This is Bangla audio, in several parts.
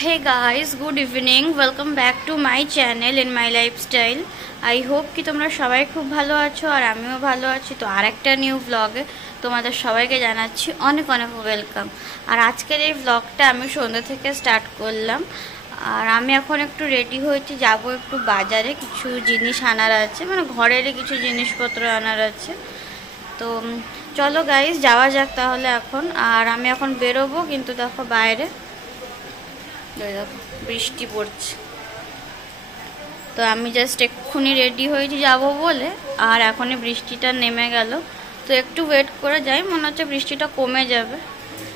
Hey guys, good evening. Welcome back to my channel in my lifestyle. I hope कि তোমরা সবাই খুব ভালো আছো আর আমিও ভালো আছি। তো আরেকটা নিউ ব্লগে তোমাদের সবাইকে জানাচ্ছি অনেক অনেক ওয়েলকাম। আর আজকের এই ব্লগটা আমি সন্ধ্যা থেকে স্টার্ট করলাম। আর আমি এখন একটু রেডি হয়েছি, যাব একটু বাজারে, কিছু জিনিস আনার আছে, মানে ঘরের কিছু জিনিসপত্র আনার আছে। তো চলো গাইস যাওয়া যাক তাহলে এখন। আর আমি এখন বেরোবো, কিন্তু দেখো বাইরে বৃষ্টি পড়ছে। তো আমি জাস্ট এক্ষুনি রেডি হয়েছি যাব বলে, আর এখনই বৃষ্টিটা নেমে গেল। তো একটু ওয়েট করে যাই, মনে হচ্ছে বৃষ্টিটা কমে যাবে।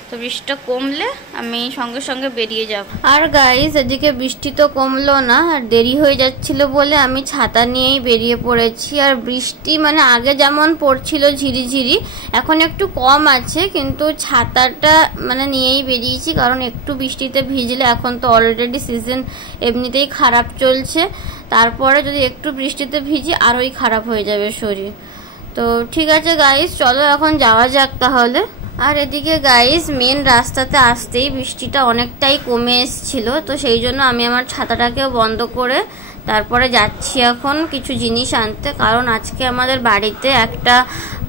তো বৃষ্টিটা কমলে আমি সঙ্গে সঙ্গে বেরিয়ে যাব। আর গাইস এদিকে বৃষ্টি তো কমলো না, আর দেরি হয়ে যাচ্ছিল বলে আমি ছাতা নিয়েই বেরিয়ে পড়েছি। আর বৃষ্টি মানে আগে যেমন পড়ছিল ঝিরিঝিরি, এখন একটু কম আছে, কিন্তু ছাতাটা মানে নিয়েই বেরিয়েছি, কারণ একটু বৃষ্টিতে ভিজলে, এখন তো অলরেডি সিজন এমনিতেই খারাপ চলছে, তারপরে যদি একটু বৃষ্টিতে ভিজি আরোই খারাপ হয়ে যাবে শরীর। তো ঠিক আছে গাইস, চলো এখন যাওয়া যাক তাহলে। আর এদিকে গাইস মেন রাস্তাতে আসতেই বৃষ্টিটা অনেকটাই কমে এসেছিল, তো সেই জন্য আমি আমার ছাতাটাকেও বন্ধ করে তারপরে যাচ্ছি এখন কিছু জিনিস আনতে। কারণ আজকে আমাদের বাড়িতে একটা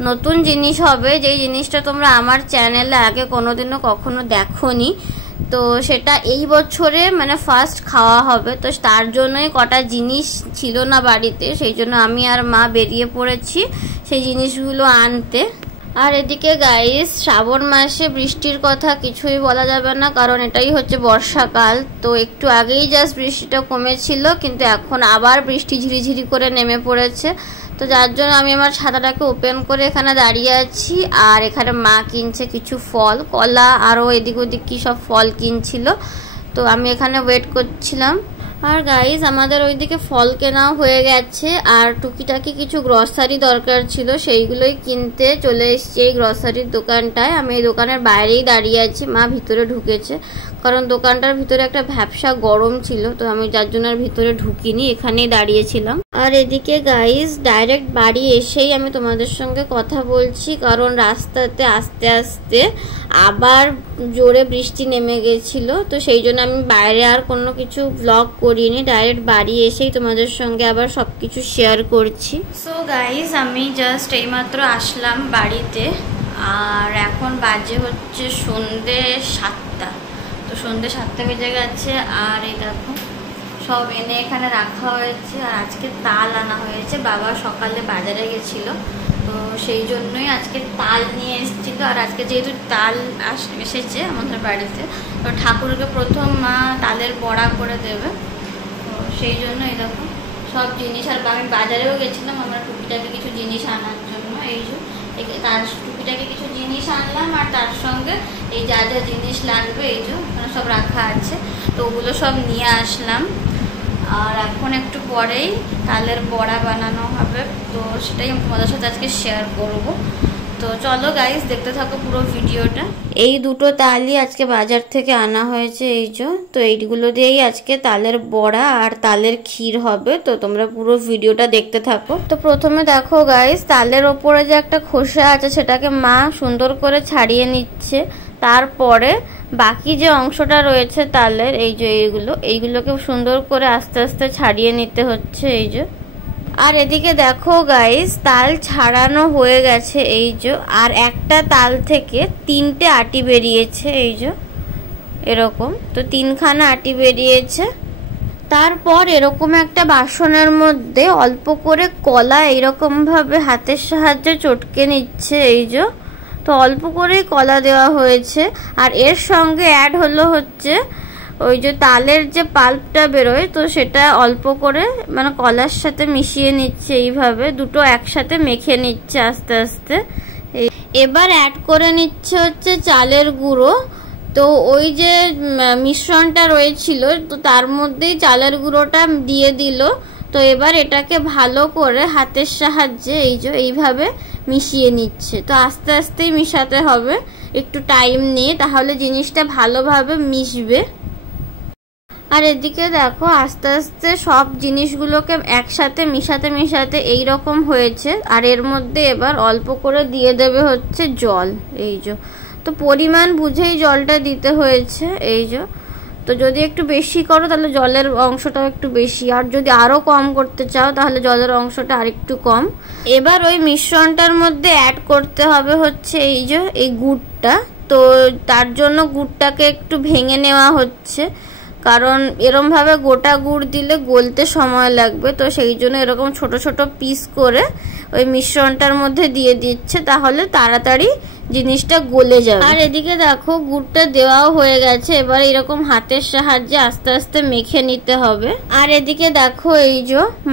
নতুন জিনিস হবে, যেই জিনিসটা তোমরা আমার চ্যানেলে আগে কোনোদিনও কখনো দেখোনি। তো সেটা এই বছরে মানে ফার্স্ট খাওয়া হবে। তো তার জন্যই কটা জিনিস ছিল না বাড়িতে, সেই জন্য আমি আর মা বেরিয়ে পড়েছি সেই জিনিসগুলো আনতে। আর এদিকে গাইস শ্রাবণ মাসে বৃষ্টির কথা কিছুই বলা যাবে না, কারণ এটাই হচ্ছে বর্ষাকাল। তো একটু আগেই জাস্ট বৃষ্টিটা কমেছিল, কিন্তু এখন আবার বৃষ্টি ঝিরিঝিরি করে নেমে পড়েছে। তো যার জন্য আমি আমার ছাতাটাকে ওপেন করে এখানে দাঁড়িয়ে আছি। আর এখানে মা কিনছে কিছু ফল, কলা আরও এদিক ওদিক কি সব ফল কিনছিল। তো আমি এখানে ওয়েট করছিলাম। আর গাইস আমাদের ওইদিকে ফল কেনাও হয়ে গেছে, আর টুকিটাকি কিছু গ্রসারি দরকার ছিল, সেইগুলোই কিনতে চলে এসেছি এই গ্রসারির দোকানটায়। আমি এই দোকানের বাইরেই দাঁড়িয়ে আছি, মা ভিতরে ঢুকেছে, কারণ দোকানটার ভিতরে একটা ভ্যাপসা গরম ছিল। তো আমি যার জন্য আর ভিতরে ঢুকিনি, এখানেই দাঁড়িয়েছিলাম। আর এদিকে গাইস ডাইরেক্ট বাড়ি এসেই আমি তোমাদের সঙ্গে কথা বলছি, কারণ রাস্তাতে আস্তে আস্তে আবার জোরে বৃষ্টি নেমে গেছিল। তো সেই জন্য আমি বাইরে আর কোনো কিছু ব্লগ করিনি, ডাইরেক্ট বাড়ি এসেই তোমাদের সঙ্গে আবার সবকিছু শেয়ার করছি। সো গাইস আমি জাস্ট এইমাত্র আসলাম বাড়িতে, আর এখন বাজে হচ্ছে সন্ধ্যে 7টা। তো সন্ধ্যে 7টা বেজে গেছে। আর এই দেখো সব এনে এখানে রাখা হয়েছে। আর আজকে তাল আনা হয়েছে, বাবা সকালে বাজারে গেছিল, তো সেই জন্যই আজকে তাল নিয়ে এসেছিল। আর আজকে যেহেতু তাল এসেছে আমাদের বাড়িতে, তো ঠাকুরকে প্রথম মা তালের বড়া করে দেবে, তো সেই জন্য এই দেখো সব জিনিস। আর আমি বাজারেও গেছিলাম আমার টুকিটাকে কিছু জিনিস আনার জন্য, এই যে তার টুকিটাকে কিছু জিনিস আনলাম, আর তার সঙ্গে এই যা যা জিনিস লাগবে এই যে সব রাখা আছে, তো ওগুলো সব নিয়ে আসলাম। আর এখন একটু পরেই তালের বড়া বানানো হবে, তো সেটাই তোমাদের সাথে আজকে শেয়ার করব। তো চলো গাইস দেখতে থাকো পুরো ভিডিওটা। এই দুটো তালই আজকে বাজার থেকে আনা হয়েছে এই যে, তো এইগুলো দিয়েই আজকে তালের বড়া আর তালের ক্ষীর হবে। তো তোমরা পুরো ভিডিওটা দেখতে থাকো। তো প্রথমে দেখো গাইস তালের ওপরে যে একটা খোসা আছে সেটাকে মা সুন্দর করে ছাড়িয়ে নিচ্ছে, তারপরে বাকি যে অংশটা রয়েছে তালের এই যে এইগুলোকে সুন্দর করে আস্তে আস্তে ছাড়িয়ে নিতে হচ্ছে এই যে। আর এদিকে দেখো গাইস তাল ছাড়ানো হয়ে গেছে এই যে, আর একটা তাল থেকে 3টে আটি বেরিয়েছে এই যে এরকম। তো 3খানা আটি বেরিয়েছে। তারপর এরকম একটা বাসনের মধ্যে অল্প করে কলা এইরকম ভাবে হাতের সাহায্যে চটকে নিচ্ছে এই যে। তো অল্প করেই কলা দেওয়া হয়েছে। আর এর সঙ্গে অ্যাড হলো হচ্ছে ওই যে তালের যে পাল্পটা বেরোয়, তো সেটা অল্প করে মানে কলার সাথে মিশিয়ে নিচ্ছে এইভাবে, দুটো একসাথে মেখে নিচ্ছে আস্তে আস্তে। এবার অ্যাড করে নিচ্ছে হচ্ছে চালের গুঁড়ো। তো ওই যে মিশ্রণটা রয়েছিল, তো তার মধ্যেই চালের গুঁড়োটা দিয়ে দিল। তো এবার এটাকে ভালো করে হাতের সাহায্যে এই যে এইভাবে মিশিয়ে নিচ্ছে। তো আস্তে আস্তেই মিশাতে হবে, একটু টাইম নিয়ে, তাহলে জিনিসটা ভালোভাবে মিশবে। আর এদিকে দেখো আস্তে আস্তে সব জিনিসগুলোকে একসাথে মিশাতে মিশাতে এইরকম হয়েছে। আর এর মধ্যে এবার অল্প করে দিয়ে দেবে হচ্ছে জল এই যে। তো পরিমাণ বুঝেই জলটা দিতে হয়েছে এই যে। তো যদি একটু বেশি করো তাহলে জলের অংশটাও একটু বেশি, আর যদি আরও কম করতে চাও তাহলে জলের অংশটা আরেকটু কম। এবার ওই মিশ্রণটার মধ্যে অ্যাড করতে হবে হচ্ছে এই গুড়টা। তো তার জন্য গুড়টাকে একটু ভেঙে নেওয়া হচ্ছে, কারণ এরমভাবে গোটা গুড় দিলে গলতে সময় লাগবে। তো সেই জন্য এরকম ছোট ছোট পিস করে ওই মিশ্রণটার মধ্যে দিয়ে দিচ্ছে, তাহলে তাড়াতাড়ি জিনিসটা গলে যাবে। আর এদিকে দেখো গুড়টা দেওয়াও হয়ে গেছে, এবার এরকম হাতের সাহায্যে আস্তে আস্তে মেখে নিতে হবে। আর এদিকে দেখো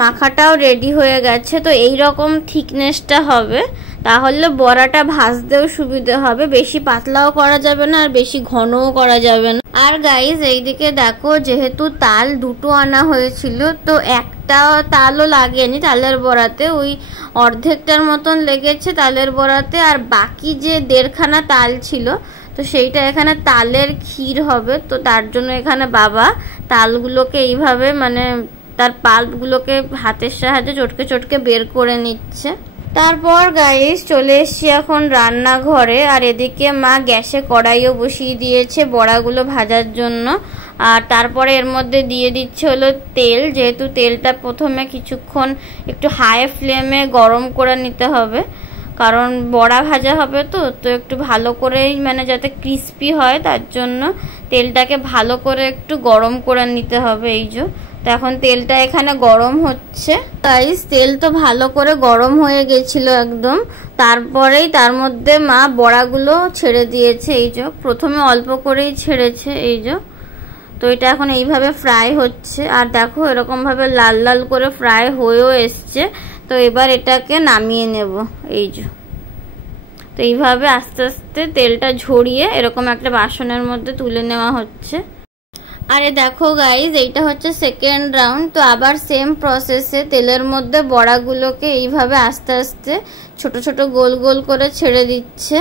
মাখাটাও রেডি হয়ে গেছে। তো এইরকম থিকনেসটা হবে, তাহলে বড়াটা ভাজতেও সুবিধে হবে। বেশি পাতলাও করা যাবে না আর বেশি ঘনও করা যাবে না। আর গাইজ এইদিকে দেখো, যেহেতু তাল দুটো আনা হয়েছিল, তো একটা তালও লাগেনি তালের বড়াতে, ওই অর্ধেকটার মতন লেগেছে তালের বড়াতে, আর বাকি যে 1.5খানা তাল ছিল তো সেইটা এখানে তালের ক্ষীর হবে। তো তার জন্য এখানে বাবা তালগুলোকে এইভাবে মানে তার পাল্পগুলোকে হাতের সাহায্যে চটকে চটকে বের করে নিচ্ছে। তারপর গাইস চলে এসছি এখন রান্নাঘরে। আর এদিকে মা গ্যাসে কড়াইও বসিয়ে দিয়েছে বড়াগুলো ভাজার জন্য। আর তারপরে এর মধ্যে দিয়ে দিচ্ছে হলো তেল, যেহেতু তেলটা প্রথমে কিছুক্ষণ একটু হাই ফ্লেমে গরম করে নিতে হবে, কারণ বড়া ভাজা হবে তো একটু ভালো করেই মানে যাতে ক্রিস্পি হয় তার জন্য তেলটাকে ভালো করে একটু গরম করে নিতে হবে। তো এখন তেলটা এখানে গরম হচ্ছে। গাইস তেল তো ভালো করে গরম হয়ে গেছিল একদম। তারপরেই তার মধ্যে মা বড়াগুলো ছেড়ে দিয়েছে। প্রথমে অল্প করেই ছেড়েছে। তো এটা এখন এইভাবে ফ্রাই হচ্ছে। আর দেখো এরকম ভাবে লাল লাল করে ফ্রাই হয়েও এসছে। তো এবার এটাকে নামিয়ে নেব। তো এইভাবে আস্তে আস্তে তেলটা ঝরিয়ে এরকম একটা বাসনের মধ্যে তুলে নেওয়া হচ্ছে। আরে দেখো গাইজ, এইটা হচ্ছে সেকেন্ড রাউন্ড। তো আবার সেম প্রসেসে তেলের মধ্যে বড়াগুলোকে এইভাবে আস্তে আস্তে ছোট ছোট গোল গোল করে ছেড়ে দিচ্ছে।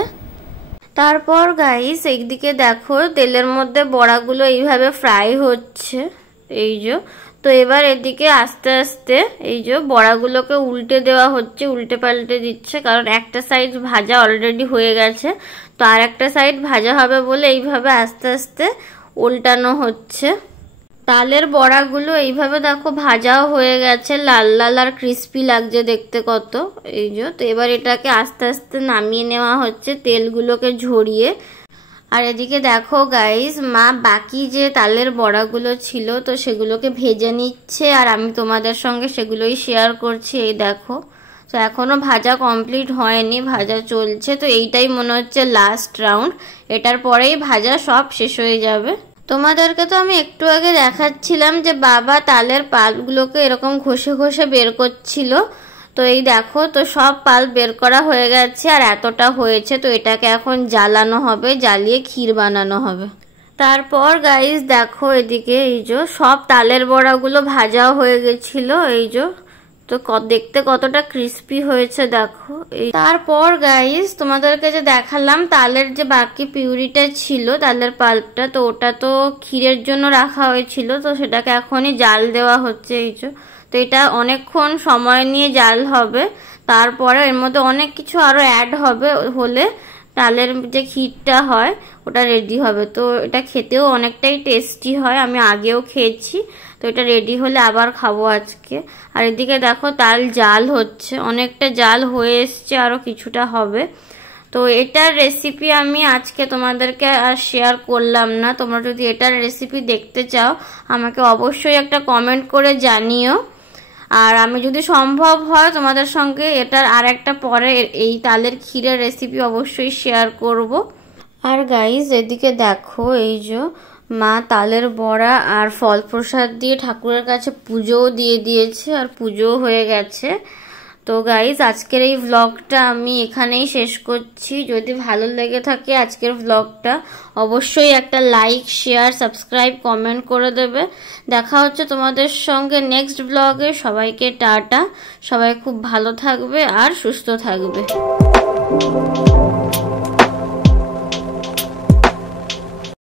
তারপর গাইজ এইদিকে দেখো তেলের মধ্যে বড়াগুলো এইভাবে ফ্রাই হচ্ছে। তো এবার এদিকে আস্তে আস্তে বড়াগুলোকে উল্টে দেওয়া হচ্ছে, উল্টে পাল্টে দিচ্ছে, কারণ একটা সাইড ভাজা অলরেডি হয়ে গেছে। তো আর একটা সাইড ভাজা হবে বলে এইভাবে আস্তে আস্তে উল্টানো হচ্ছে। তালের বড়াগুলো এইভাবে দেখো ভাজাও হয়ে গেছে, লাল লাল আর ক্রিস্পি লাগছে দেখতে কত। তো এবার এটাকে আস্তে আস্তে নামিয়ে নেওয়া হচ্ছে তেলগুলোকে ঝরিয়ে। আর এদিকে দেখো গাইস, মা বাকি যে তালের বড়াগুলো ছিল তো সেগুলোকে ভেজে নিচ্ছে, আর আমি তোমাদের সঙ্গে সেগুলোই শেয়ার করছি। এই দেখো, তো এখনো ভাজা কমপ্লিট হয়নি, ভাজা চলছে। তো এইটাই মনে হচ্ছে লাস্ট রাউন্ড, এটার পরেই ভাজা সব শেষ হয়ে যাবে। তোমাদেরকে তো আমি একটু আগে দেখাচ্ছিলাম যে বাবা তালের পাল্পগুলোকে এরকম ঘষে ঘষে বের করছিল। তো এই দেখো, তো সব পাল্প বের করা হয়ে গেছে আর এতটা হয়েছে। তো এটাকে এখন জ্বালানো হবে, জ্বালিয়ে ক্ষীর বানানো হবে। তারপর গাইস দেখো এদিকে সব তালের বড়াগুলো ভাজাও হয়ে গেছিল। তো দেখতে কতটা ক্রিস্পি হয়েছে দেখো। তারপর গাইস তোমাদেরকে যে দেখালাম তালের যে বাকি পিউরিটা ছিল তালের পাল্পটা, তো ওটা তো ক্ষীরের জন্য রাখা হয়েছিল, তো সেটাকে এখনই জাল দেওয়া হচ্ছে। তো এটা অনেকক্ষণ সময় নিয়ে জাল হবে। তারপরে এর মধ্যে অনেক কিছু আরো অ্যাড হবে, হলে তালের যে ক্ষীরটা হয় ওটা রেডি হবে। তো এটা খেতেও অনেকটাই টেস্টি হয়, আমি আগেও খেয়েছি। তো এটা রেডি হলে আবার খাবো আজকে। আর এদিকে দেখো তাল জাল হচ্ছে, অনেকটা জাল হয়ে এসছে, আরো কিছুটা হবে। তো এটার রেসিপি আমি আজকে তোমাদেরকে আর শেয়ার করলাম না। তোমরা যদি এটার রেসিপি দেখতে চাও আমাকে অবশ্যই একটা কমেন্ট করে জানিও। আর আমি যদি সম্ভব হয় তোমাদের সঙ্গে এটার আর একটা পরে এই তালের ক্ষীরের রেসিপি অবশ্যই শেয়ার করব। আর গাইজ এদিকে দেখো মা তালের বড়া আর ফল প্রসাদ দিয়ে ঠাকুরের কাছে পুজোও দিয়ে দিয়েছে, আর পুজোও হয়ে গেছে। তো গাইজ আজকের এই ভ্লগটা আমি এখানেই শেষ করছি। যদি ভালো লেগে থাকে আজকের ভ্লগটা অবশ্যই একটা লাইক, শেয়ার, সাবস্ক্রাইব, কমেন্ট করে দেবে। দেখা হচ্ছে তোমাদের সঙ্গে নেক্সট ভ্লগে। সবাইকে টাটা, সবাই খুব ভালো থাকবে আর সুস্থ থাকবে।